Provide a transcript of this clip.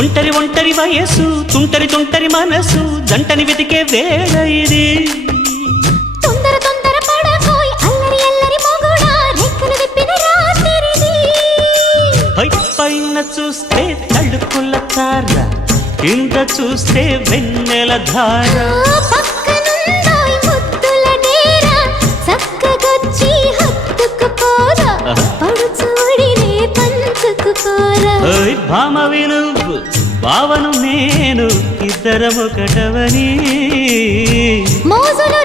ఒంటరి ఒంటరి వయసు తుంటరి తుంటరి మనసు జంటని వెతికే వేళ ఇది తొందర తొందర పడకోయ్ అల్లరి అల్లరి మొగుడా రెక్కలు విప్పిన రాత్రిది పైన చూస్తే తడుకుల తార కింద చూస్తే వెన్నెల ధార పక్కనుందాయ్ ముద్దుల డేరా చక్కగొచ్చి హత్తుకుపోరా పడుచూడినే పంచుకుపోరా భామవి నువ్వు భావను నేను ఇద్దరము ఒకటవని మోజులు